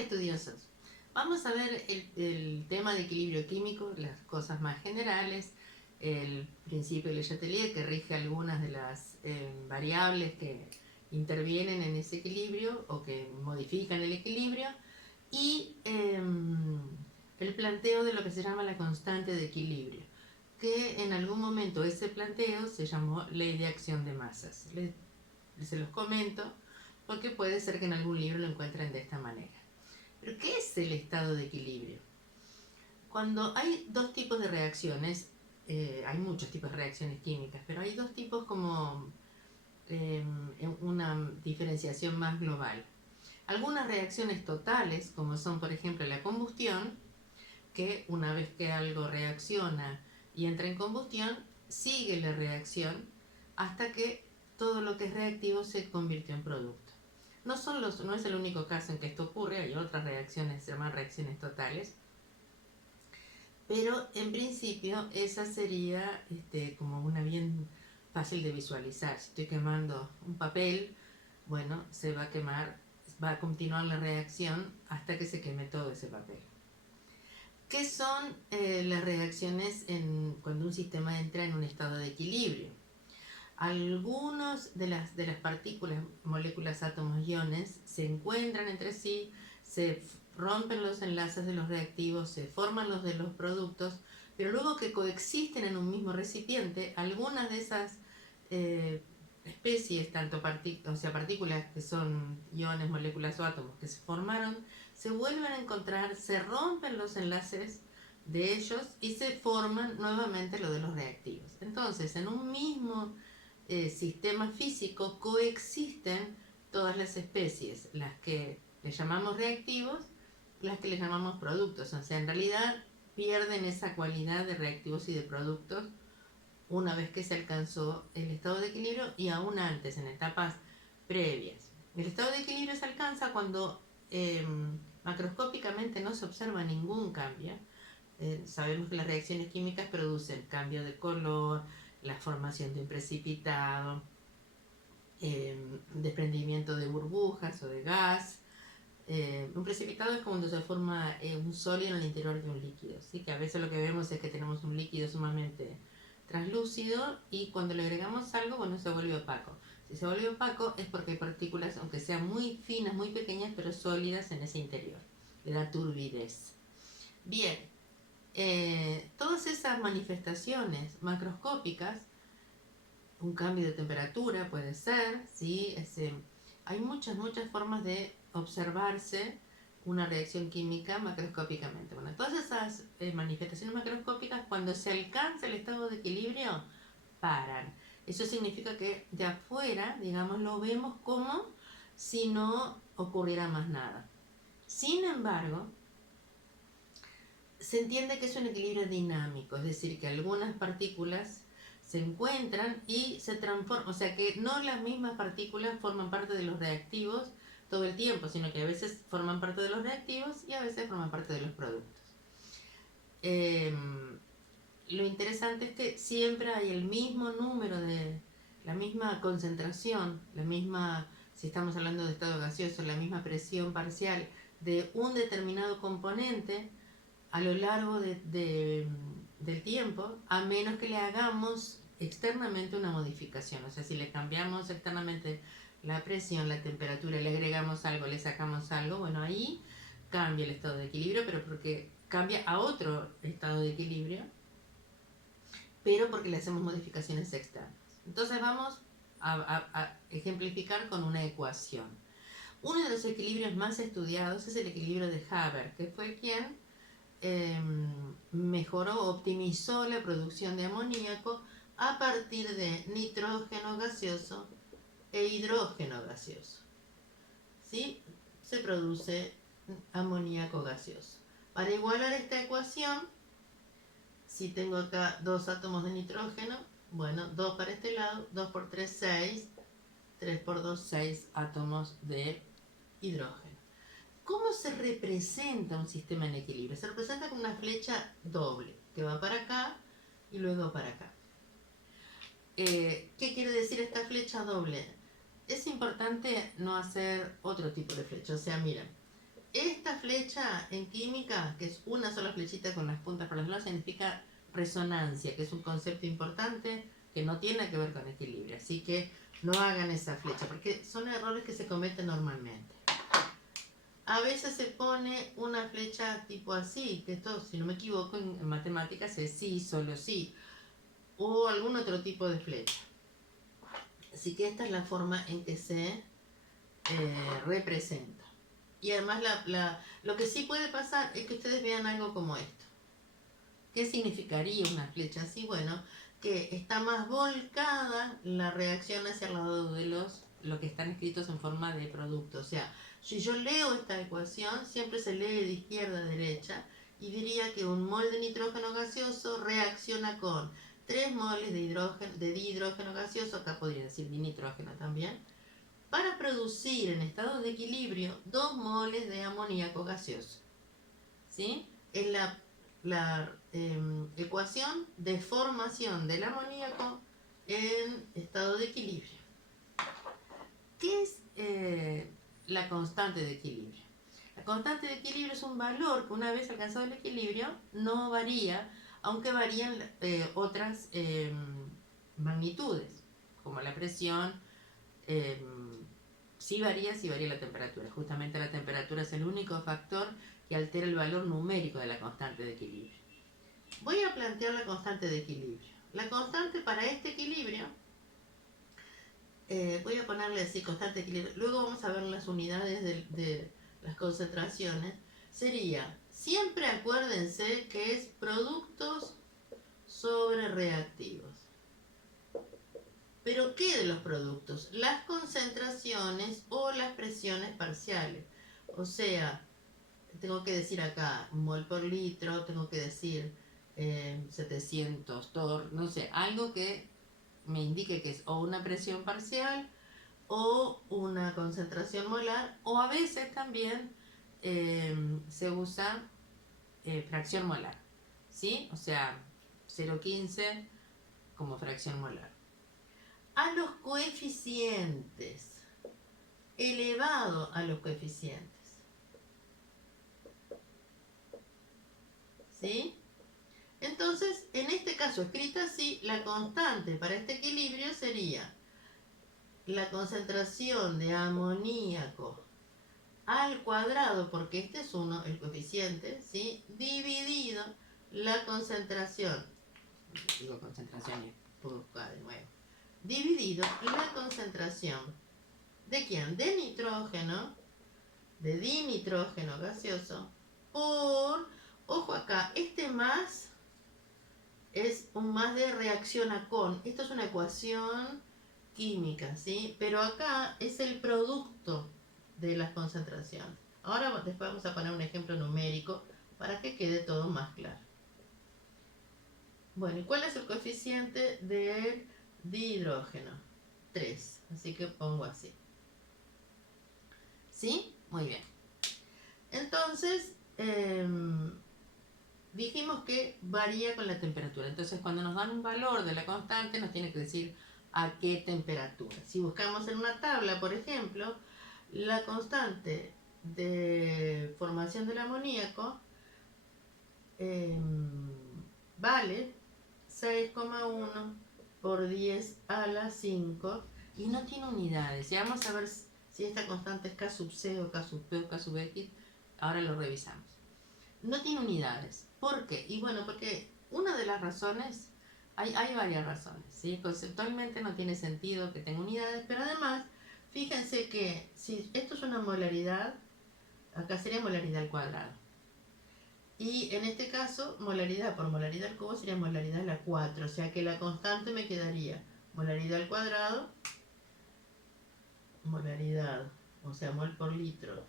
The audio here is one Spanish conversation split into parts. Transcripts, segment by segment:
estudiosos, vamos a ver el tema de equilibrio químico, las cosas más generales, el principio de Le Chatelier que rige algunas de las variables que intervienen en ese equilibrio o que modifican el equilibrio, y el planteo de lo que se llama la constante de equilibrio, que en algún momento ese planteo se llamó ley de acción de masas. Se los comento porque puede ser que en algún libro lo encuentren de esta manera. ¿Pero qué es el estado de equilibrio? Cuando hay dos tipos de reacciones, hay muchos tipos de reacciones químicas, pero hay dos tipos como una diferenciación más global. Algunas reacciones totales, como son por ejemplo la combustión, que una vez que algo reacciona y entra en combustión, sigue la reacción hasta que todo lo que es reactivo se convirtió en producto. No es el único caso en que esto ocurre, hay otras reacciones, se llaman reacciones totales, pero en principio esa sería como una bien fácil de visualizar. Si estoy quemando un papel, bueno, se va a quemar, va a continuar la reacción hasta que se queme todo ese papel. ¿Qué son las reacciones cuando un sistema entra en un estado de equilibrio? Algunos de las partículas, moléculas, átomos, iones se encuentran entre sí, se rompen los enlaces de los reactivos, se forman los de los productos, pero luego que coexisten en un mismo recipiente, algunas de esas especies, tanto partículas que son iones, moléculas o átomos que se formaron, se vuelven a encontrar, se rompen los enlaces de ellos y se forman nuevamente lo de los reactivos. Entonces, en un mismo sistema físico coexisten todas las especies, las que le llamamos reactivos, las que le llamamos productos. O sea, en realidad pierden esa cualidad de reactivos y de productos una vez que se alcanzó el estado de equilibrio y aún antes, en etapas previas. El estado de equilibrio se alcanza cuando macroscópicamente no se observa ningún cambio. Sabemos que las reacciones químicas producen cambio de color, la formación de un precipitado, desprendimiento de burbujas o de gas. Un precipitado es cuando se forma un sólido en el interior de un líquido, ¿sí? Que a veces lo que vemos es que tenemos un líquido sumamente translúcido y cuando le agregamos algo, bueno, se vuelve opaco. Si se vuelve opaco es porque hay partículas, aunque sean muy finas, muy pequeñas, pero sólidas en ese interior. Le da turbidez. Bien, todas esas manifestaciones macroscópicas, un cambio de temperatura puede ser, ¿sí? Hay muchas formas de observarse una reacción química macroscópicamente. Bueno, todas esas manifestaciones macroscópicas, cuando se alcanza el estado de equilibrio, paran. Eso significa que de afuera, digamos, lo vemos como si no ocurriera más nada. Sin embargo, se entiende que es un equilibrio dinámico, es decir, que algunas partículas se encuentran y se transforman, o sea que no las mismas partículas forman parte de los reactivos todo el tiempo, sino que a veces forman parte de los reactivos y a veces forman parte de los productos. Lo interesante es que siempre hay el mismo número la misma concentración, la misma, si estamos hablando de estado gaseoso, la misma presión parcial de un determinado componente a lo largo del tiempo, a menos que le hagamos externamente una modificación. O sea, si le cambiamos externamente la presión, la temperatura, le agregamos algo, le sacamos algo, bueno, ahí cambia el estado de equilibrio, pero porque cambia a otro estado de equilibrio, pero porque le hacemos modificaciones externas. Entonces vamos a ejemplificar con una ecuación. Uno de los equilibrios más estudiados es el equilibrio de Haber, que fue quien mejoró, optimizó la producción de amoníaco a partir de nitrógeno gaseoso e hidrógeno gaseoso. ¿Sí? Se produce amoníaco gaseoso. Para igualar esta ecuación, si tengo acá dos átomos de nitrógeno, bueno, 2 para este lado, 2 por 3, 6, 3 por 2, 6 átomos de hidrógeno. ¿Cómo se representa un sistema en equilibrio? Se representa con una flecha doble, que va para acá y luego para acá. ¿Qué quiere decir esta flecha doble? Es importante no hacer otro tipo de flecha. O sea, miren, esta flecha en química, que es una sola flechita con las puntas por los lados, significa resonancia, que es un concepto importante que no tiene que ver con equilibrio. Así que no hagan esa flecha, porque son errores que se cometen normalmente. A veces se pone una flecha tipo así, que esto, si no me equivoco, en matemáticas es sí, solo sí, o algún otro tipo de flecha. Así que esta es la forma en que se representa. Y además lo que sí puede pasar es que ustedes vean algo como esto. ¿Qué significaría una flecha así? Bueno, que está más volcada la reacción hacia el lado de lo que están escritos en forma de producto. O sea, si yo leo esta ecuación, siempre se lee de izquierda a derecha y diría que un mol de nitrógeno gaseoso reacciona con 3 moles de dihidrógeno gaseoso, acá podría decir dinitrógeno también, para producir en estado de equilibrio 2 moles de amoníaco gaseoso. ¿Sí? Es la ecuación de formación del amoníaco en estado de equilibrio. ¿Qué es la constante de equilibrio? La constante de equilibrio es un valor que una vez alcanzado el equilibrio no varía, aunque varían otras magnitudes, como la presión. Sí varía si varía la temperatura. Justamente la temperatura es el único factor que altera el valor numérico de la constante de equilibrio. Voy a plantear la constante de equilibrio. La constante para este equilibrio, voy a ponerle así, constante de equilibrio. Luego vamos a ver las unidades de las concentraciones. Sería, siempre acuérdense que es productos sobre reactivos. ¿Pero qué de los productos? Las concentraciones o las presiones parciales. O sea, tengo que decir acá mol por litro, tengo que decir 700 torr, no sé, algo que me indique que es o una presión parcial o una concentración molar, o a veces también se usa fracción molar, ¿sí? O sea, 0,15 como fracción molar. A los coeficientes, elevado a los coeficientes, ¿sí? Entonces, en este caso escrita así, la constante para este equilibrio sería la concentración de amoníaco al cuadrado, porque este es 1, el coeficiente, ¿sí? Dividido la concentración, digo concentración y pongo acá de nuevo, dividido la concentración ¿de quién? De nitrógeno, de dinitrógeno gaseoso, por, ojo acá, este más es un más de reacción a con. Esto es una ecuación química, ¿sí? Pero acá es el producto de las concentraciones. Ahora después vamos a poner un ejemplo numérico para que quede todo más claro. Bueno, ¿y cuál es el coeficiente del dihidrógeno? 3, así que pongo así. ¿Sí? Muy bien. Entonces, dijimos que varía con la temperatura. Entonces, cuando nos dan un valor de la constante, nos tiene que decir a qué temperatura. Si buscamos en una tabla, por ejemplo, la constante de formación del amoníaco vale 6,1 por 10 a la 5 y no tiene unidades. Y vamos a ver si esta constante es K sub C o K sub P o K sub X. Ahora lo revisamos. No tiene unidades. ¿Por qué? Y bueno, porque una de las razones, hay varias razones, ¿sí? Conceptualmente no tiene sentido que tenga unidades, pero además, fíjense que si esto es una molaridad, acá sería molaridad al cuadrado. Y en este caso, molaridad por molaridad al cubo sería molaridad a la 4, o sea que la constante me quedaría molaridad al cuadrado, molaridad, o sea, mol por litro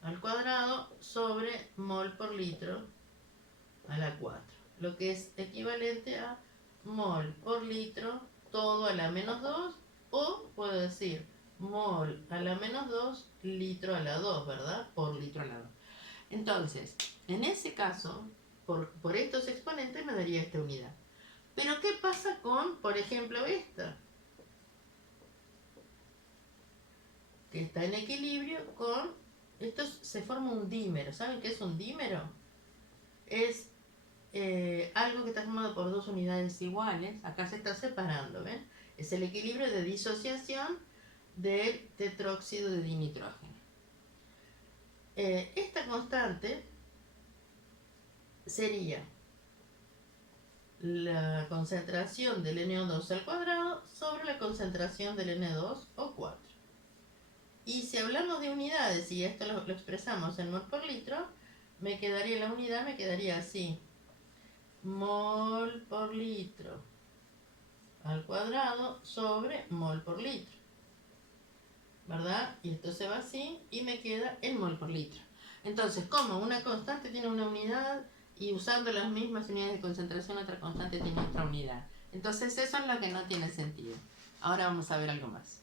al cuadrado sobre mol por litro a la 4, lo que es equivalente a mol por litro todo a la menos 2, o puedo decir mol a la menos 2 litro a la 2, ¿verdad? Por litro a la 2. Entonces, en ese caso, por estos exponentes me daría esta unidad. Pero ¿qué pasa con, por ejemplo, esta? Que está en equilibrio con esto se forma un dímero. ¿Saben qué es un dímero? Es algo que está formado por dos unidades iguales. Acá se está separando, ¿ven? Es el equilibrio de disociación del tetróxido de dinitrógeno. Esta constante sería la concentración del NO2 al cuadrado sobre la concentración del N2O4. Y si hablamos de unidades, y esto lo expresamos en mol por litro, la unidad me quedaría así: mol por litro al cuadrado sobre mol por litro, ¿verdad? Y esto se va así y me queda el mol por litro. Entonces, como una constante tiene una unidad y usando las mismas unidades de concentración otra constante tiene otra unidad. Entonces eso es lo que no tiene sentido. Ahora vamos a ver algo más.